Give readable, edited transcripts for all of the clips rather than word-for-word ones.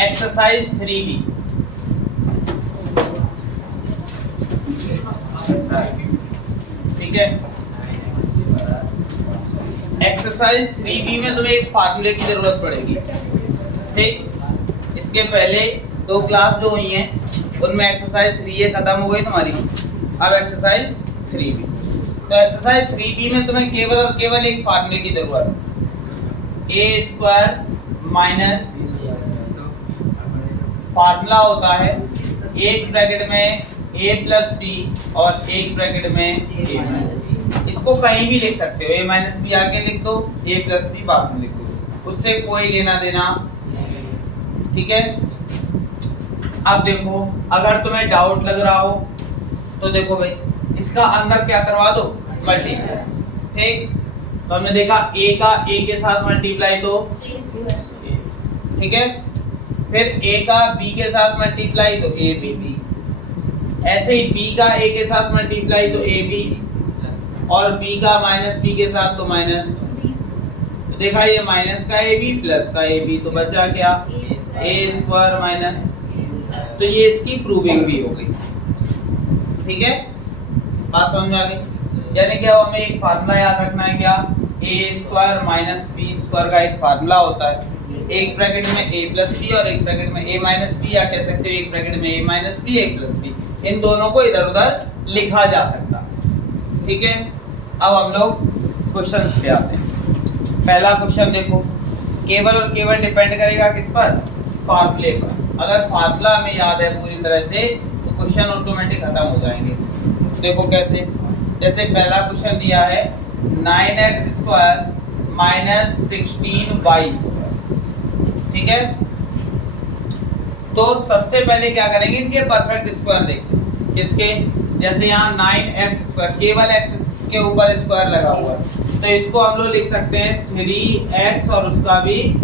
Exercise 3B, ठीक है। Exercise 3B में तुम्हें एक फार्मूले की जरूरत पड़ेगी, ठीक। इसके पहले 2 क्लास जो हुई हैं उनमें एक्सरसाइज 3A खत्म हो गई तुम्हारी। अब एक्सरसाइज 3B, तो एक्सरसाइज 3B में तुम्हें केवल और केवल एक फार्मूले की जरूरत है। ए स्क्वायर माइनस फार्मूला होता है एक ब्रैकेट में a प्लस बी और एक ब्रैकेट में a माइनस। इसको कहीं भी लिख सकते हो, a माइनस बी आगे लिख दो, a प्लस बी बाद में लिख दो, उससे कोई लेना देना, ठीक है। अब देखो, अगर तुम्हें डाउट लग रहा हो तो देखो भाई, इसका अंदर क्या करवा दो, मल्टीप्लाई, ठीक। तो हमने देखा a का a के साथ मल्टीप्लाई दो, ठीक है। फिर a का b के साथ मल्टीप्लाई तो a b b, ऐसे ही b का a के साथ मल्टीप्लाई तो a b, और b का माइनस b के साथ तो माइनस। तो देखा ये माइनस का a b प्लस का a b, तो बचा क्या, a स्क्वायर माइनस। तो ये इसकी प्रूविंग भी हो गई, ठीक है। बात समझ में आ गई। यानी क्या, हमें एक फार्मूला याद रखना है, क्या, a square minus b square का एक फार्मूला होता है, एक ब्रैकेट में a प्लस बी और एक ब्रैकेट में a माइनस बी, या कह सकते हो एक ब्रैकेट में a minus B a plus B. इन दोनों को इधर उधर लिखा जा सकता, ठीक है। अब हम लोग क्वेश्चंस पे आते हैं। पहला क्वेश्चन देखो, केवल और केवल डिपेंड करेगा किस पर, फार्मूले पर। अगर फार्मूला हमें याद है पूरी तरह से तो क्वेश्चन ऑटोमेटिक खत्म हो जाएंगे। देखो कैसे, जैसे पहला क्वेश्चन दिया है 9x स्क्वायर माइनस 16y, ठीक है। तो सबसे पहले क्या करेंगे, इनके परफेक्ट स्क्वायर देखें। किसके, जैसे यहाँ 9x स्क्वायर, केवल x के ऊपर स्क्वायर लगा हुआ है, तो इसको हम लोग लिख सकते हैं 3x और उसका भी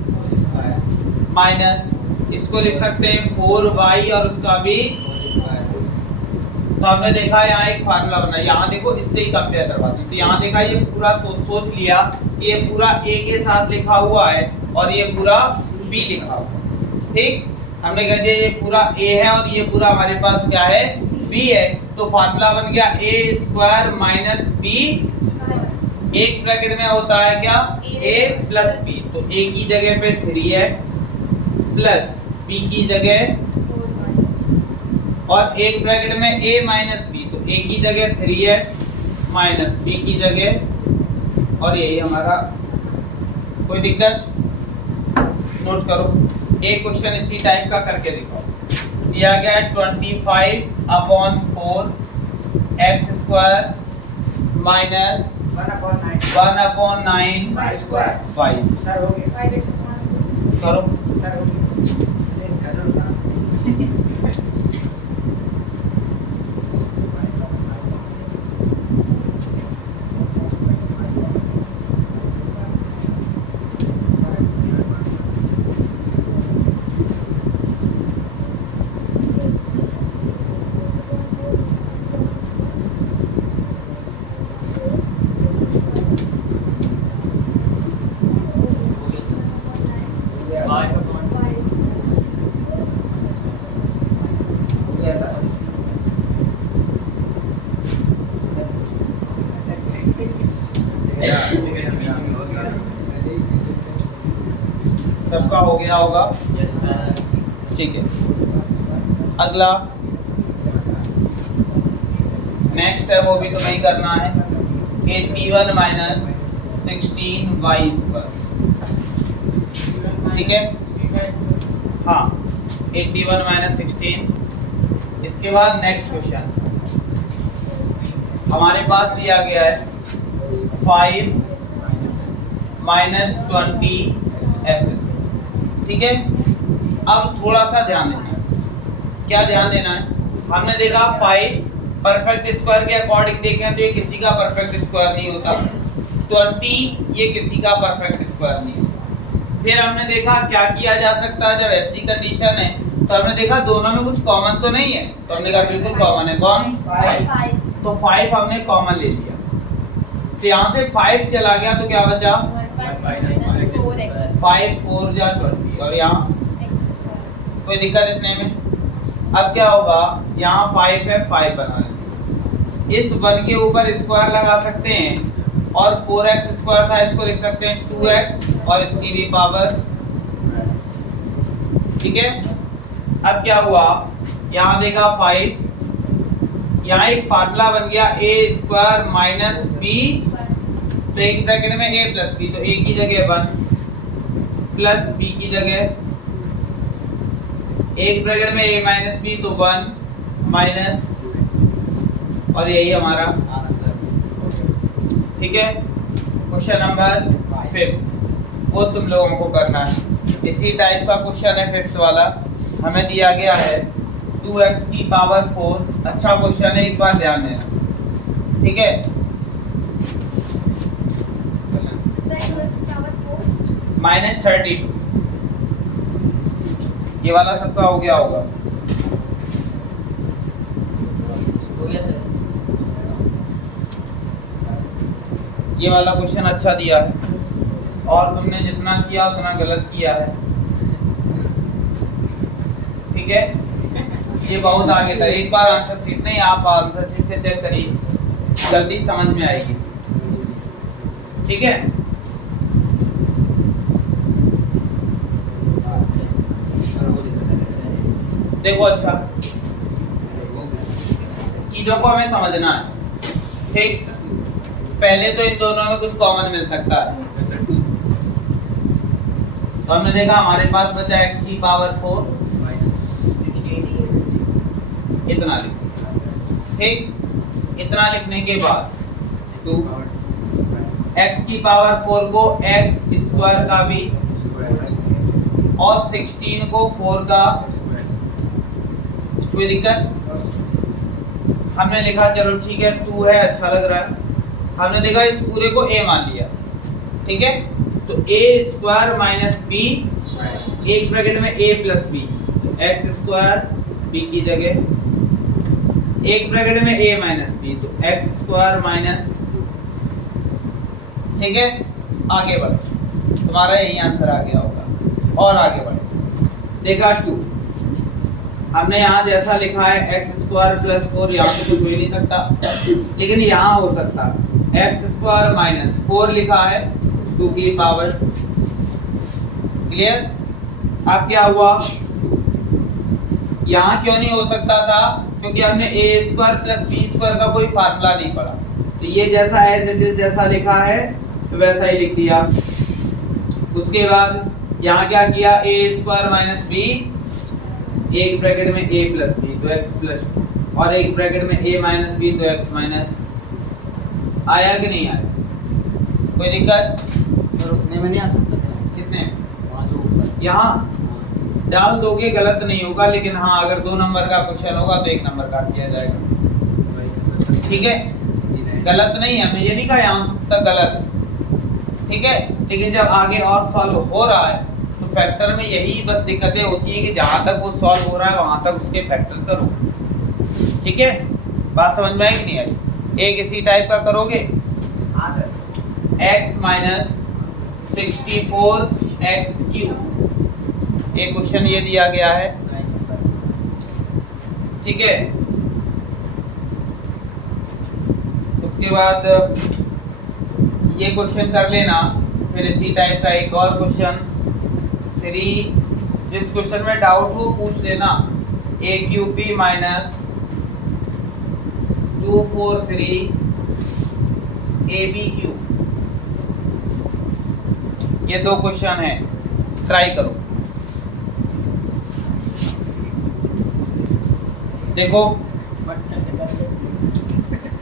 माइनस, इसको लिख सकते हैं 4y और उसका भी। तो हमने देखा यहाँ एक फार्मूला बना, यहाँ देखो इससे ही कंपेयर करवाते हैं। तो यहाँ देखा, ये पूरा सोच लिया कि ये पूरा a के साथ लिखा हुआ है और ये पूरा b लिखा हुआ है, ठीक। हमने कह दिया ये पूरा a है और ये पूरा हमारे पास क्या है, b है। तो फार्मूला बन गया a स्क्वायर माइनस b, एक ब्रैकेट में होता है क्या, a प्लस b, तो a की जगह पे 3x प्लस b की जगह, और एक ब्रैकेट में a माइनस b, तो a की जगह 3x माइनस b की जगह, और यही हमारा। कोई दिक्कत, नोट करो। एक क्वेश्चन इसी टाइप का करके दिखाओ। दिया गया है 25/4 x स्क्वायर माइनस 1/9 y करो। सबका हो गया होगा, ठीक है। अगला नेक्स्ट है, वो भी तुम्हें ही करना है, 81 माइनस 16y स्क्वायर, ठीक है। हाँ, 81 माइनस 16। इसके बाद नेक्स्ट क्वेश्चन हमारे पास दिया गया है 5 माइनस 20x, ठीक है। अब थोड़ा सा ध्यान देना है। क्या ध्यान देना है, हमने देखा 5 परफेक्ट स्क्वायर के अकॉर्डिंग देखें तो ये किसी का परफेक्ट स्क्वायर नहीं होता, 20 ये किसी का परफेक्ट स्क्वायर नहीं होता। फिर हमने देखा क्या किया जा सकता है, जब ऐसी कंडीशन है तो हमने देखा दोनों में कुछ कॉमन तो नहीं है, तो हमने कहा बिल्कुल कॉमन है, कौन, 5। तो 5 हमने कॉमन ले लिया, तो यहाँ से 5 चला गया तो क्या बचा, 5 4 जा 20, और यहाँ कोई दिक्कत इतने में। अब क्या होगा, यहाँ 5 है, 5 बना लेंगे। इस 1 के ऊपर स्क्वायर लगा सकते हैं और 4x स्क्वायर था, इसको लिख सकते हैं 2x और इसकी भी पावर। ठीक है। अब क्या हुआ, यहाँ देखा 5, यहाँ एक फार्मूला बन गया a स्क्वायर माइनस b, तो एक ब्रैकेट में a प्लस b, तो a की जगह 1 प्लस b की जगह एक ब्रैकेट में a माइनस b, तो 1 माइनस, और यही हमारा आंसर। ठीक है। क्वेश्चन नंबर 5 वो तुम लोगों को करना है। इसी टाइप का क्वेश्चन है 5th वाला, हमें दिया गया है 2x की पावर 4। अच्छा क्वेश्चन है, एक बार ध्यान देना। ठीक है। -32 ये वाला सबका हो गया होगा। ये वाला क्वेश्चन अच्छा दिया है और तुमने जितना किया उतना गलत किया है। ठीक है। ये बहुत आगे था, एक बार आंसर शीट नहीं, आप आंसर शीट से चेक करिए, जल्दी समझ में आएगी। ठीक है। देखो अच्छा, चीजों को हमें समझना है। ठीक, पहले तो इन दोनों में कुछ कॉमन मिल सकता है। तो हमने देखा हमारे पास बचा x की पावर 4, इतना लिख। ठीक, इतना लिखने के बाद तो x की पावर 4 को x स्क्वायर का भी और 16 को 4 का, कोई दिक्कत? हमने लिखा चलो ठीक है 2 है, अच्छा लग रहा है। हमने देखा इस पूरे को a मान लिया। ठीक है। तो a स्क्वायर माइनस b, एक ब्रैकेट में a plus b, x square b की जगह एक ब्रैकेट में a माइनस b, तो x स्क्वायर माइनस। ठीक है। आगे बढ़ो, तुम्हारा यही आंसर आ गया होगा। और आगे बढ़ो, देखा 2, हमने यहाँ जैसा लिखा है x स्क्वायर प्लस 4, यहाँ पे कुछ हो ही नहीं सकता, लेकिन यहाँ हो सकता है x स्क्वायर माइनस 4 लिखा है 2 की पावर। क्लियर? अब क्या हुआ, यहाँ क्यों नहीं हो सकता था, क्योंकि हमने a square plus b square का कोई फार्मूला नहीं पढ़ा। तो ये जैसा एज इट इज जैसा लिखा है तो वैसा ही लिख दिया। उसके बाद यहाँ क्या किया, a स्क्वायर माइनस b, एक ब्रैकेट में a प्लस b, तो x प्लस, और एक ब्रैकेट में a माइनस b, तो x माइनस। आया कि नहीं आया? कोई दिक्कत? सर उतने में नहीं आ सकता था। कितने? वहाँ जो ऊपर यहाँ डाल दोगे गलत नहीं होगा, लेकिन हाँ अगर 2 नंबर का क्वेश्चन होगा तो 1 नंबर का किया जाएगा। ठीक है। गलत नहीं है, हमने ये नहीं कहा यहाँ तक गलत। ठीक है। लेकिन जब आगे और सॉल्व हो रहा है तो फैक्टर में यही बस दिक्कतें होती है कि जहाँ तक वो सॉल्व हो रहा है वहाँ तक उसके फैक्टर करो। ठीक है। बात समझ में आई कि नहीं आई? एक इसी टाइप का करोगे, x माइनस 64 एक्स क्यूब, एक क्वेश्चन ये दिया गया है। ठीक है। उसके बाद ये क्वेश्चन कर लेना, फिर इसी टाइप का एक और क्वेश्चन 3, जिस क्वेश्चन में डाउट हो पूछ लेना। a cube b minus 243 ab cube, ये 2 क्वेश्चन है, ट्राई करो। देखो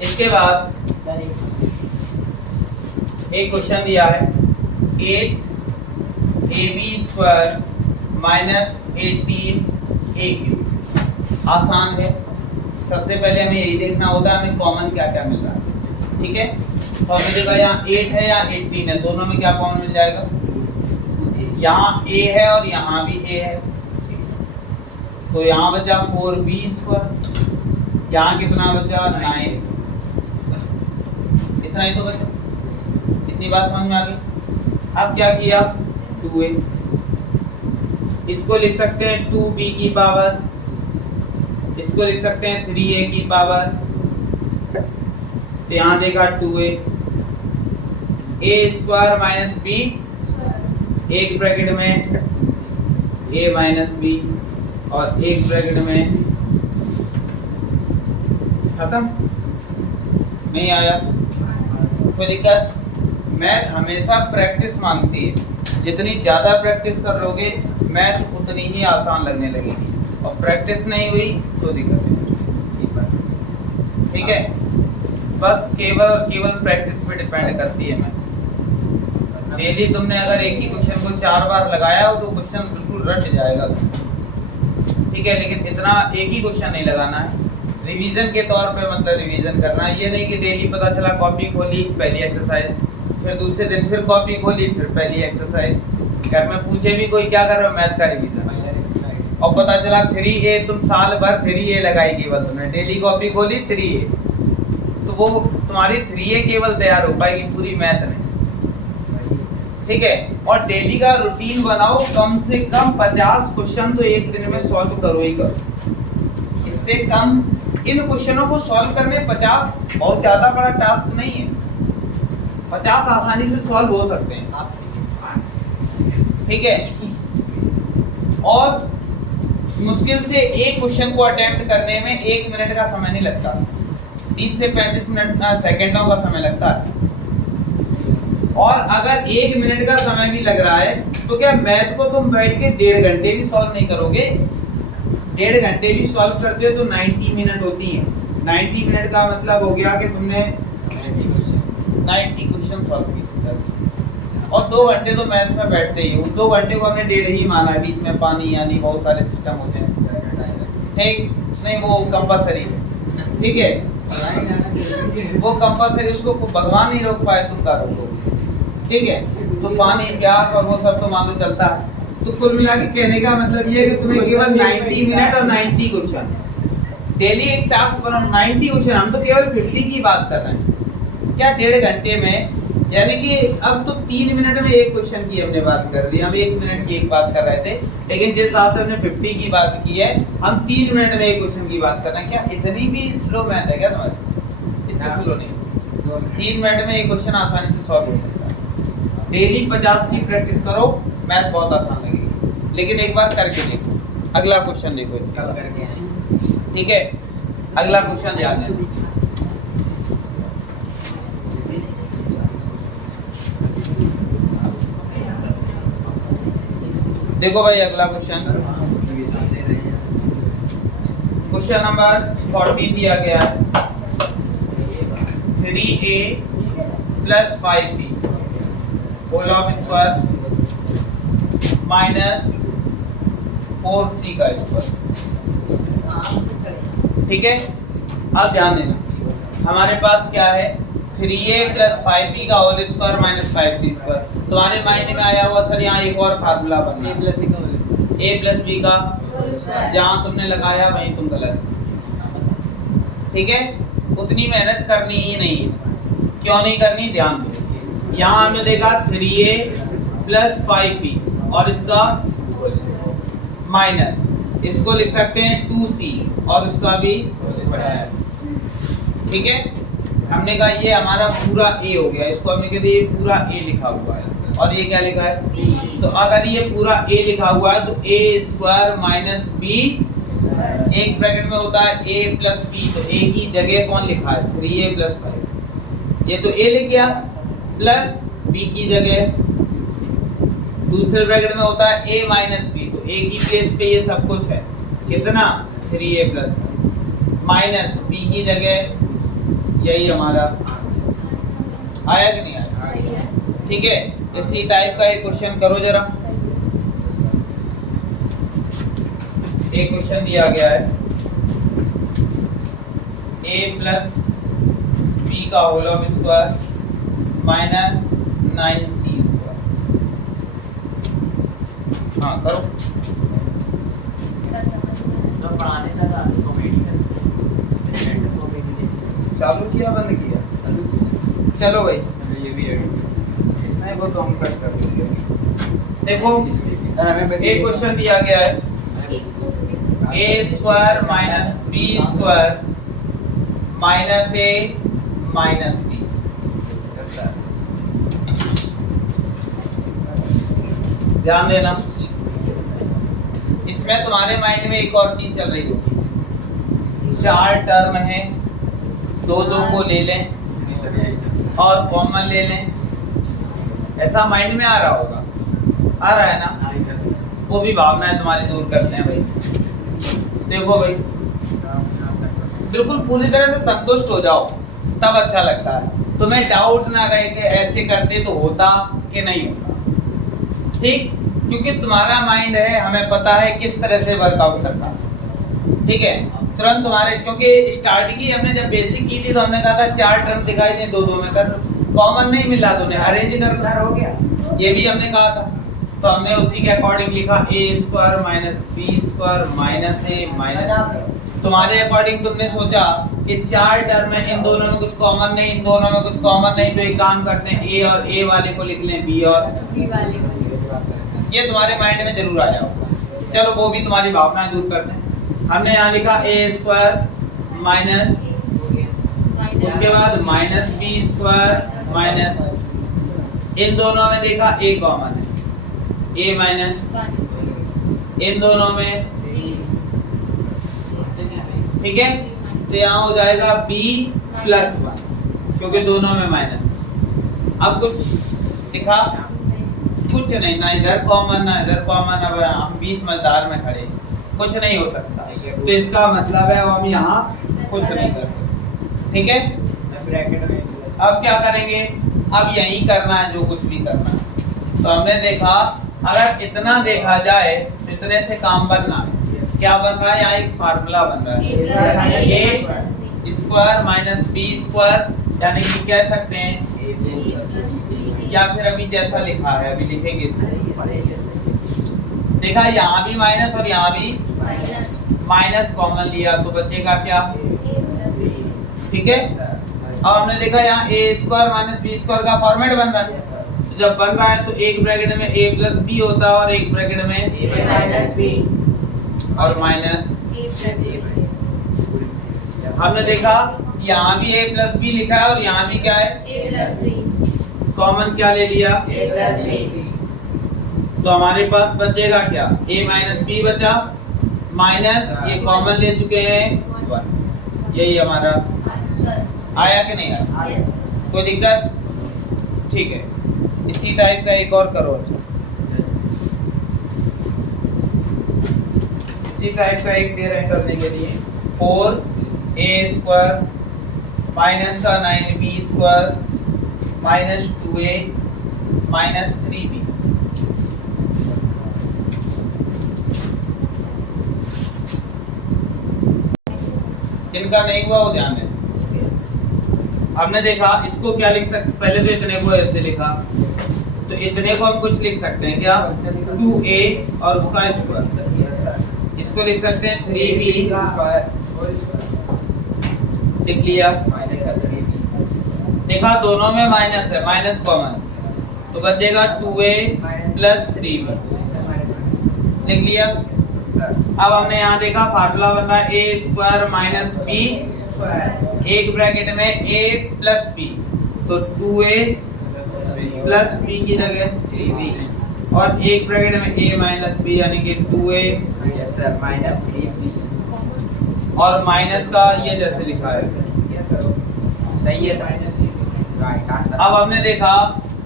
इसके बाद एक क्वेश्चन दिया है 8 ab square minus 18 a cube. आसान है, सबसे पहले हमें यही देखना होता है हमें कॉमन क्या क्या मिल रहा है। ठीक है। तो हमने देखा यहाँ 8 है या 18 है, दोनों में क्या कॉमन मिल जाएगा, यहाँ a है और यहाँ भी a है। तो यहाँ बचा 4b स्क्वायर, यहाँ कितना बचा 9, इतना ही तो बचा। इतनी बात समझ में आ गई। अब क्या किया 2a, इसको लिख सकते हैं 2b की पावर, इसको लिख सकते हैं 3a की पावर, तो यहाँ देखा 2a, a square minus b, एक ब्रैकेट में a माइनस b और एक ब्रैकेट में, खत्म। नहीं आया कोई दिक्कत। मैथ हमेशा प्रैक्टिस मांगती है, जितनी ज़्यादा प्रैक्टिस कर लोगे मैथ उतनी ही आसान लगने लगेगी, और प्रैक्टिस नहीं हुई तो दिक्कत है। ठीक है, बस केवल और केवल प्रैक्टिस पे डिपेंड करती है मैथ। डेली तुमने अगर एक ही क्वेश्चन को 4 बार लगाया हो तो क्वेश्चन बिल्कुल रट जाएगा, ठीक है। लेकिन इतना एक ही क्वेश्चन नहीं लगाना है, रिवीजन के तौर पे मतलब रिवीजन करना है। ये नहीं कि डेली पता चला कॉपी खोली पहली एक्सरसाइज, फिर दूसरे दिन फिर कॉपी खोली फिर पहली एक्सरसाइज। घर में पूछे भी कोई क्या कर रहे हो, मैथ का रिवीजन, और पता चला 3a, तुम साल भर 3a लगाई केवल, तुमने डेली कॉपी खोली 3a, तो वो तुम्हारी 3a केवल तैयार हो पाएगी, पूरी मैथ नहीं। ठीक है, और डेली का रूटीन बनाओ, कम से कम 50 क्वेश्चन तो एक दिन में सॉल्व करो ही करो। इससे कम इन क्वेश्चनों को सॉल्व करने 50 बहुत ज्यादा बड़ा टास्क नहीं है, 50 आसानी से सॉल्व हो सकते हैं। ठीक है, और मुश्किल से एक क्वेश्चन को अटेम्प्ट करने में 1 मिनट का समय नहीं लगता, 30 से 35 मिनट सेकंडों का समय लगता है। और अगर 1 मिनट का समय भी लग रहा है तो क्या मैथ को तुम बैठ के 1.5 घंटे भी सॉल्व नहीं करोगे? 1.5 घंटे भी सॉल्व करते हो तो 90 मिनट होती है। 90 मिनट का मतलब हो गया कि तुमने 90 क्वेश्चन सॉल्व किए, और 2 घंटे तो मैथ में बैठते ही हो। 2 घंटे को हमने 1.5 ही माना है, बीच में पानी यानी बहुत सारे सिस्टम होते हैं। ठीक नहीं, वो कंपलसरी है, ठीक है, वो कंपलसरी, उसको भगवान नहीं रोक पाए, तुम का रोको। ठीक है, तो पानी प्यास और वो सब तो मान लो चलता है। तो कुल मिला के कहने का मतलब ये है कि तुम्हें केवल 90 मिनट और 90 क्वेश्चन डेली एक टास्क बनाओ। 90 क्वेश्चन, हम तो केवल 50 की बात कर रहे हैं, क्या 1.5 घंटे में, यानी कि अब तो 3 मिनट में एक क्वेश्चन की हमने बात कर ली। हम 1 मिनट की एक बात कर रहे थे, लेकिन जिस हिसाब से हमने 50 की बात की है, हम 3 मिनट में एक क्वेश्चन की बात कर रहे हैं। क्या इतनी भी स्लो मैथ है क्या तुम्हारी? इससे स्लो नहीं, 3 मिनट में एक क्वेश्चन आसानी से सॉल्व हो सकता है। डेली 50 की प्रैक्टिस करो, मैथ बहुत आसान लगेगी। लेकिन एक बार करके देखो। अगला क्वेश्चन देखो इसका, ठीक है, अगला क्वेश्चन ध्यान देना। देखो भाई अगला क्वेश्चन, क्वेश्चन नंबर 14 दिया गया है, 3a plus 5b whole of square minus 4c का स्क्वायर। ठीक है, अब ध्यान देना, हमारे पास क्या है, 3a प्लस 5b का whole square minus 5c square. तुम्हारे माइंड में आया हुआ सर यहाँ एक और फार्मूला बनना है, a प्लस b का, जहाँ तुमने लगाया वहीं तुम गलत। ठीक है, उतनी मेहनत करनी ही नहीं है। क्यों नहीं करनी, ध्यान दो। यहाँ हमने देखा 3a प्लस 5b और इसका माइनस, इसको लिख सकते हैं 2c और उसका भी स्क्वायर। ठीक है, हमने कहा ये हमारा पूरा a हो गया, इसको हमने कह दिया ये पूरा a लिखा हुआ है, और ये क्या लिखा है, तो अगर ये पूरा a लिखा हुआ है तो a स्क्वायर माइनस b, एक ब्रैकेट में होता है a प्लस b, तो a की जगह कौन लिखा है, 3a प्लस 5, ये तो a लिख गया, प्लस b की जगह दूसरे ब्रैकेट में होता है a माइनस b, तो a की प्लेस पे ये सब कुछ है, कितना 3a प्लस माइनस b की जगह यही हमारा आया कि नहीं आया। ठीक है, इसी टाइप का एक क्वेश्चन करो जरा। एक क्वेश्चन दिया गया है, a प्लस b का whole of square minus 9c square. हाँ करो। चालू किया बंद किया? चलो भाई, ये भी है, नहीं वो तो हम कट कर देंगे। देखो सर हमें एक क्वेश्चन दिया गया है A square minus B square minus A minus B. ध्यान देना, इसमें तुम्हारे माइंड में एक और चीज चल रही होगी, चार टर्म है, दो दो को ले लें और कॉमन ले लें, ऐसा माइंड में आ रहा होगा, आ रहा है ना? वो भी भावनाएं तुम्हारी दूर करते हैं भाई। देखो भाई, बिल्कुल पूरी तरह से संतुष्ट हो जाओ, तब अच्छा लगता है। तुम्हें डाउट ना रहे कि ऐसे करते तो होता कि नहीं होता, ठीक? क्योंकि तुम्हारा माइंड है, हमें पता है किस तरह से वर्कआउट करता है, ठीक है? तुरंत तुम्हारे, क्योंकि स्टार्टिंग ही हमने जब बेसिक की थी तो हमने कहा था चार टर्म दिखाई दे, दो दो में कर लो, कॉमन नहीं मिला तुम्हें अरेंज कर लो, हो गया। ये भी हमने कहा था, तो हमने उसी के अकॉर्डिंग लिखा A square minus B square minus A minus. तुम्हारे अकॉर्डिंग तुमने सोचा कि चार टर्म है, इन दोनों में कुछ कॉमन नहीं, इन दोनों में कुछ कॉमन नहीं, तो एक काम करते हैं ए और ए वाले को लिख लें बी और बी वाले को। ये तुम्हारे माइंड में जरूर आया होगा। चलो वो भी तुम्हारी भावनाएं दूर करते हैं। हमने यहाँ लिखा ए स्क्वायर माइनस, उसके बाद माइनस बी स्क्वायर माइनस, इन दोनों में देखा ए कॉमन है, ए माइनस, इन दोनों में, ठीक है? तो यहाँ हो जाएगा b प्लस 1, क्योंकि दोनों में माइनस। अब कुछ दिखा? कुछ नहीं, ना इधर कॉमन ना इधर कॉमन। अब हम बीच मजदार में खड़े, कुछ नहीं हो सकता, तो इसका मतलब है हम यहाँ कुछ नहीं कर सकते, ठीक है? अब क्या करेंगे? अब यही करना है जो कुछ भी करना है। तो हमने देखा, अगर इतना देखा जाए तो इतने से काम बनना है। क्या बन रहा है? यहाँ एक फार्मूला बन रहा है, A square minus B square, यानी कि कह सकते हैं, या फिर अभी जैसा लिखा है अभी लिखेंगे इसको। देखा, यहाँ भी माइनस और यहाँ भी माइनस कॉमन लिया, तो बचेगा क्या? ठीक है? अब हमने देखा यहाँ ए स्क्वायर माइनस बी स्क्वायर का फॉर्मेट बन रहा है। तो जब बन रहा है तो एक ब्रैकेट में ए प्लस बी होता है और एक ब्रैकेट में ए माइनस बी और माइनस। हमने देखा यहाँ भी a प्लस बी लिखा है और यहाँ भी क्या है? ए प्लस बी। कॉमन क्या ले लिया? ए प्लस बी। तो हमारे पास बचेगा क्या? a माइनस बी बचा, माइनस ये कॉमन ले चुके हैं 1। यही हमारा आया कि नहीं आया? कोई दिक्कत? ठीक है, इसी टाइप का एक और करो। अच्छा, इसी टाइप का एक दे रहे हैं करने के लिए, 4a स्क्वायर माइनस का 9b square minus 2a minus 3b। किनका नहीं हुआ वो ध्यान दें। हमने देखा इसको क्या लिख सकते, पहले तो इतने को ऐसे लिखा, तो इतने को हम कुछ लिख सकते हैं क्या? 2a और उसका स्क्वायर, इसको लिख सकते हैं 3b लिख लिया। देखा दोनों में माइनस है, माइनस कॉमन, तो बचेगा 2a प्लस 3b लिख लिया। अब हमने यहाँ देखा फार्मूला बन रहा है a स्क्वायर माइनस b, एक ब्रैकेट में a प्लस b, तो 2a प्लस b की जगह 3b और एक ब्रैकेट में a माइनस b यानी कि 2a माइनस 3b और माइनस का ये जैसे लिखा है। सही है सर। Right answer. अब हमने देखा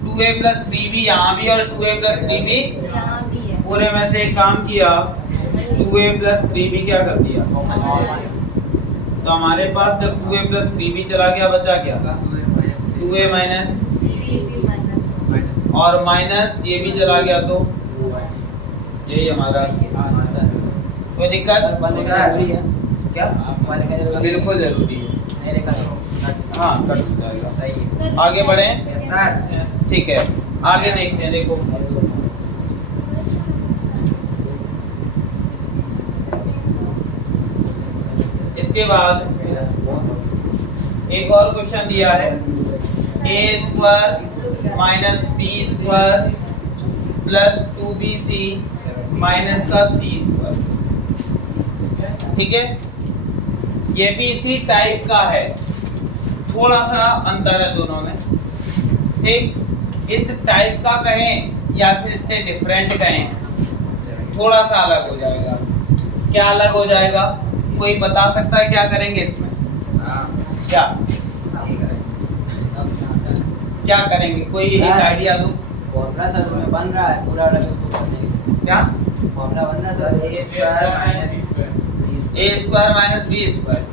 2a प्लस 3b यहाँ भी और 2a प्लस 3b यहाँ भी है। पूरे में से एक काम किया, 2a प्लस 3b क्या कर दिया? तो हमारे पास जब 2a प्लस 3b चला गया बचा क्या? 2a माइनस 3b माइनस और माइनस ये भी चला गया, तो यही हमारा आंसर। कोई दिक्कत? जरूरी है क्या? बिल्कुल जरूरी है। नहीं लिखा तो हाँ, कट हो जाएगा। सही है आगे बढ़े? सर। ठीक है, आगे देखते हैं। देखो इसके बाद एक और क्वेश्चन दिया है, a square minus B square plus 2bc minus का सी स्क्वायर। ठीक है, ये भी इसी टाइप का है, थोड़ा सा अंतर है दोनों में। ठीक, इस टाइप का कहें या फिर इससे डिफरेंट कहें, थोड़ा सा अलग हो जाएगा। क्या अलग हो जाएगा, कोई बता सकता है क्या करेंगे इसमें? क्या क्या करेंगे, कोई एक आइडिया दो। फॉर्मूला सर में बन रहा है पूरा, अलग उसको करने क्या फॉर्मूला बन रहा है सर, ए स्क्वायर माइनस ए स्क्वायर माइनस बी स्क्वायर।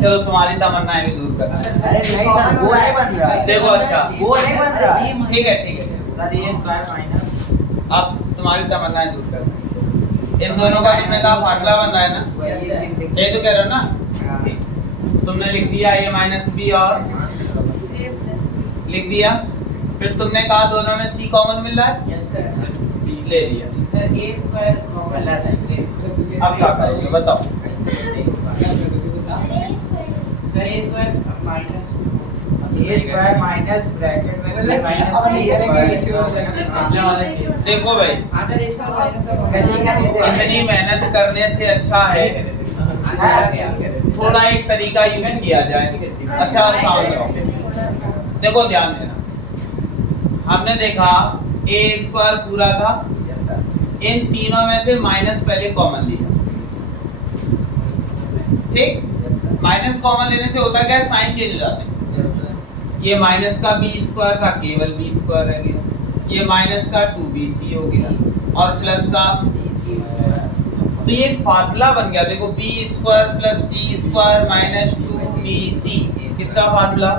चलो तुम्हारी तमन्नाएं भी दूर करना है। अरे नहीं सर, वो नहीं बन रहा है। देखो अच्छा, वो नहीं बन रहा है। ठीक है ठीक है, सर ए स्क्वायर माइनस, अब तुम्हारी तमन्नाएं दूर करना है। इन दोनों का तुमने कहा फार्मूला बन रहा है ना, यही तो कह रहे हो ना। तुमने लिख दिया a माइनस बी और A plus B. लिख दिया, फिर तुमने कहा दोनों में c कॉमन मिल रहा है, यस सर ले लिया। सर ए स्क्वायर कॉमन लाता है अब क्या करोगे बताओ? सर ए स्क्वायर माइनस ए स्क्वायर माइनस ब्रैकेट में मतलब माइनस अब सी ये स्क्वायर। देखो भाई, हाँ सर ए स्क्वायर माइनस का इतनी मेहनत करने से अच्छा है थोड़ा एक तरीका यूज किया जाए। अच्छा आप समझ रहो, देखो ध्यान देना, हमने देखा ए स्क्वायर पूरा था, यस सर, इन तीनों में से माइनस पहले कॉमन लिया। ठीक, यस सर, माइनस कॉमन लेने से होता क्या है, साइन चेंज हो जाते हैं। यस सर, ये माइनस का बी स्क्वायर था, केवल बी स्क्वायर रह गया। ये माइनस का 2bc हो गया और प्लस का, तो ये एक फार्मूला बन गया। देखो बी स्क्वायर प्लस सी स्क्वायर माइनस 2bc, किसका फार्मूला?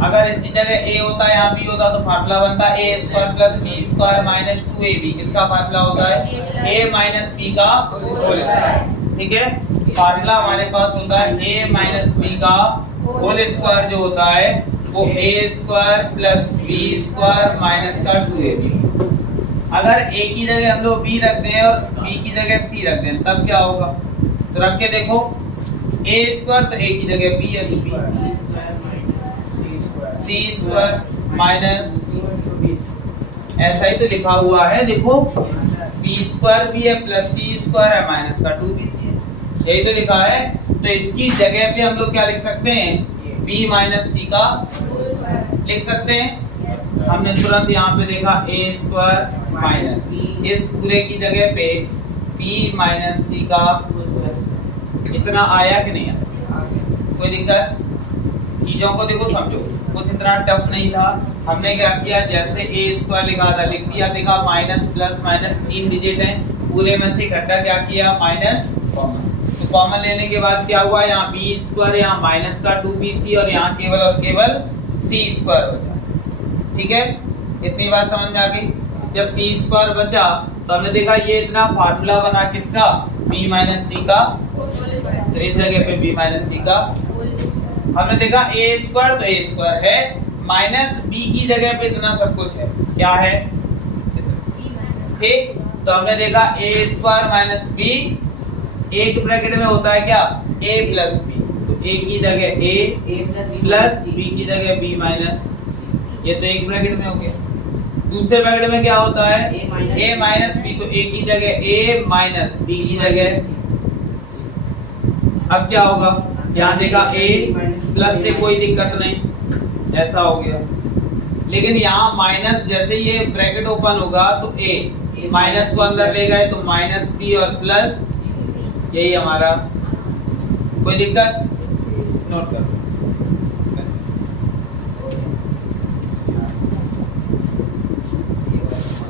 अगर इसी जगह a होता यहाँ b होता तो फार्मूला बनता a square plus b square minus 2ab, किसका फार्मूला होता है? a माइनस b का होल स्क्वायर। ठीक है, फार्मूला हमारे पास होता है a माइनस b का होल स्क्वायर, जो होता है वो a square plus b square minus का 2ab। अगर a की जगह हम लोग b रख दें और b की जगह c रख दें तब क्या होगा? तो रख के देखो, a स्क्वायर तो a की जगह b है तो b, सी स्क्वायर माइनस, ऐसा ही तो लिखा हुआ है। देखो बी स्क्वायर भी है प्लस सी स्क्वायर है माइनस का 2bc है, यही तो लिखा है। तो इसकी जगह पे हम लोग क्या लिख सकते हैं? b माइनस सी का लिख सकते हैं। हमने तुरंत यहाँ पे देखा a स्क्वायर माइनस, इस पूरे की जगह पे b माइनस सी का, इतना आया कि नहीं आया? कोई दिक्कत? चीजों को देखो समझो, कुछ इतना टफ नहीं था। हमने क्या किया, जैसे ए स्क्वायर लिखा था लिख दिया, देखा माइनस प्लस माइनस 3 डिजिट हैं, पूरे में से इकट्ठा क्या किया, माइनस कॉमन। तो कॉमन लेने के बाद क्या हुआ, यहाँ बी स्क्वायर, यहाँ माइनस का 2bc और यहाँ केवल और केवल सी स्क्वायर बचा। ठीक है, इतनी बात समझ में आ गई। जब सी स्क्वायर बचा तो हमने देखा ये इतना फार्मूला बना किसका, b माइनस सी का, तो इस जगह पे b माइनस सी का। हमने देखा a स्क्वायर तो a स्क्वायर है, माइनस b की जगह पे इतना सब कुछ है, क्या है? ठीक, तो हमने देखा a स्क्वायर माइनस b, एक ब्रैकेट में होता है क्या, a प्लस b, तो a की जगह a प्लस b की जगह b माइनस, ये तो एक ब्रैकेट में हो गया। दूसरे ब्रैकेट में क्या होता है, a माइनस b, तो a की जगह a माइनस b की जगह। अब क्या होगा, यहाँ देखा a प्लस से कोई दिक्कत नहीं, ऐसा हो गया। लेकिन यहाँ माइनस, जैसे ये ब्रैकेट ओपन होगा तो a माइनस को अंदर ले गए तो माइनस b और प्लस, यही हमारा। कोई दिक्कत? नोट कर लो।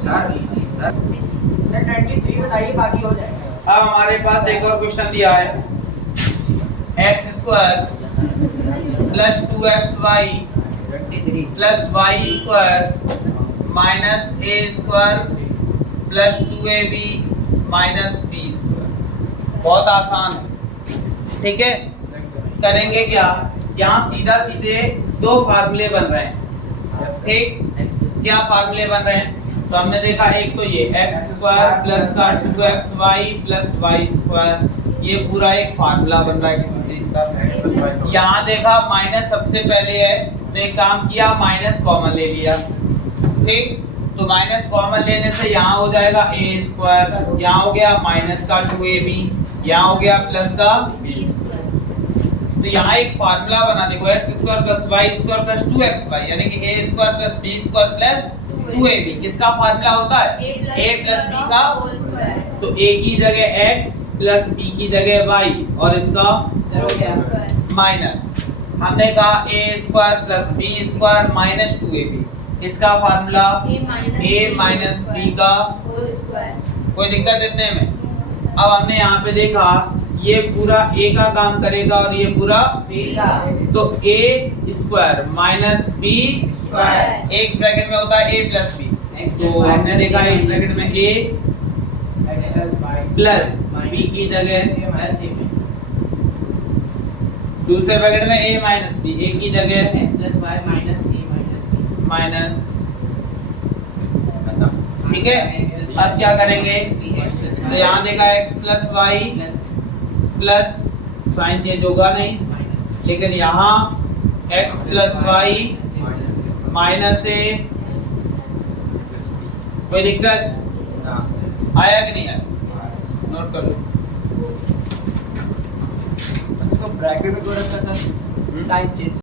सर 23 बताइए, बाकी हो जाएगा। अब हमारे पास एक और क्वेश्चन दिया है, x square plus 2xy 23 plus y square minus a square plus 2ab minus b square. बहुत आसान है। ठीक है, करेंगे क्या, यहाँ सीधा सीधे दो फार्मूले बन रहे हैं। ठीक, क्या फार्मूले बन रहे हैं? तो हमने देखा एक तो ये एक्स स्क्वायर प्लस का 2xy प्लस y स्क्वायर, ये पूरा एक फार्मूला बन रहा है किसी चीज का। यहाँ देखा माइनस सबसे पहले है तो एक काम किया, माइनस कॉमन ले लिया। ठीक, तो माइनस कॉमन लेने से यहाँ हो जाएगा a स्क्वायर, यहाँ हो गया माइनस का 2ab, यहाँ हो गया प्लस का। B square. तो यहाँ एक फार्मूला बना देखो x square plus y square plus 2xy यानी कि a square plus b square plus 2ab किसका फार्मूला होता है? a प्लस b का। Whole square. तो a की जगह x प्लस b की जगह y और इसका सर हो गया माइनस। हमने कहा a square plus b square minus 2ab इसका फार्मूला a माइनस b का होल स्क्वायर। कोई दिक्कत इतने में। अब हमने यहाँ पे देखा ये पूरा a का काम करेगा और ये पूरा B का तो a square minus b square. एक ब्रैकेट में होता है a प्लस b। तो हमने देखा एक ब्रैकेट में a प्लस b की जगह प्लस ए में दूसरे ब्रैकेट में a माइनस b a की जगह x plus y minus A minus B minus. ठीक है, अब क्या करेंगे? तो यहाँ देखा x plus y plus sign change होगा नहीं, लेकिन यहाँ x plus y minus a। कोई दिक्कत आया कि नहीं आया? नोट कर लो। इसको ब्रैकेट में क्यों रखा था? Sign change